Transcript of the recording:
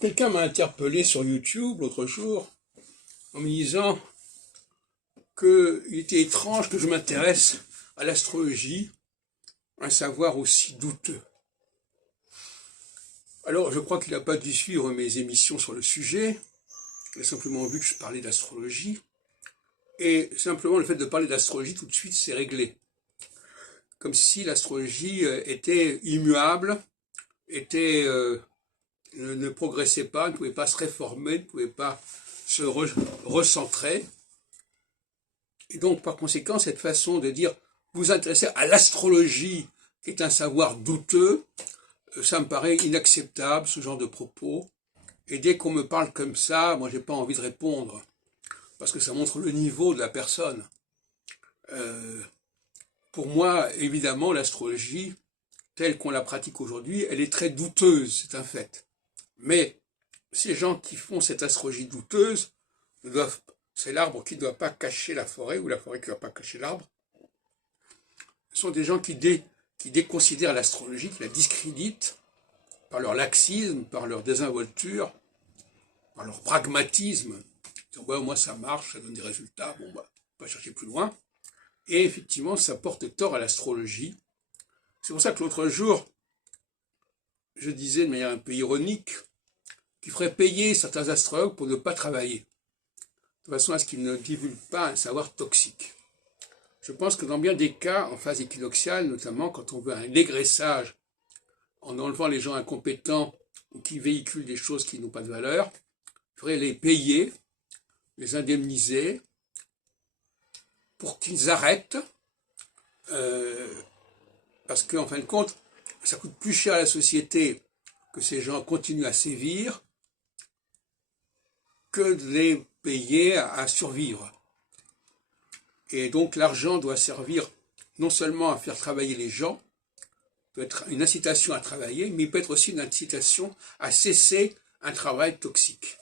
Quelqu'un m'a interpellé sur YouTube l'autre jour en me disant qu'il était étrange que je m'intéresse à l'astrologie, un savoir aussi douteux. Alors, je crois qu'il n'a pas dû suivre mes émissions sur le sujet. Il a simplement vu que je parlais d'astrologie. Et simplement, le fait de parler d'astrologie, tout de suite, c'est réglé. Comme si l'astrologie était immuable, ne progressait pas, ne pouvait pas se réformer, ne pouvait pas se recentrer. Et donc, par conséquent, cette façon de dire « vous intéressez à l'astrologie », qui est un savoir douteux, ça me paraît inacceptable, ce genre de propos. Et dès qu'on me parle comme ça, moi, j'ai pas envie de répondre, parce que ça montre le niveau de la personne. Pour moi, évidemment, l'astrologie, telle qu'on la pratique aujourd'hui, elle est très douteuse, c'est un fait. Mais ces gens qui font cette astrologie douteuse, c'est l'arbre qui ne doit pas cacher la forêt, ou la forêt qui ne doit pas cacher l'arbre. Ce sont des gens qui déconsidèrent l'astrologie, qui la discréditent par leur laxisme, par leur désinvolture, par leur pragmatisme. Disant, ouais, moi ça marche, ça donne des résultats, bon, bah, on va chercher plus loin. Et effectivement, ça porte tort à l'astrologie. C'est pour ça que l'autre jour, je disais de manière un peu ironique, qu'il ferait payer certains astrologues pour ne pas travailler, de façon à ce qu'ils ne divulguent pas un savoir toxique. Je pense que dans bien des cas, en phase équinoxiale, notamment quand on veut un dégraissage, en enlevant les gens incompétents ou qui véhiculent des choses qui n'ont pas de valeur, il faudrait les payer, les indemniser, pour qu'ils arrêtent, parce qu'en fin de compte, ça coûte plus cher à la société que ces gens continuent à sévir, que de les payer à survivre. Et donc l'argent doit servir non seulement à faire travailler les gens, peut être une incitation à travailler, mais il peut être aussi une incitation à cesser un travail toxique.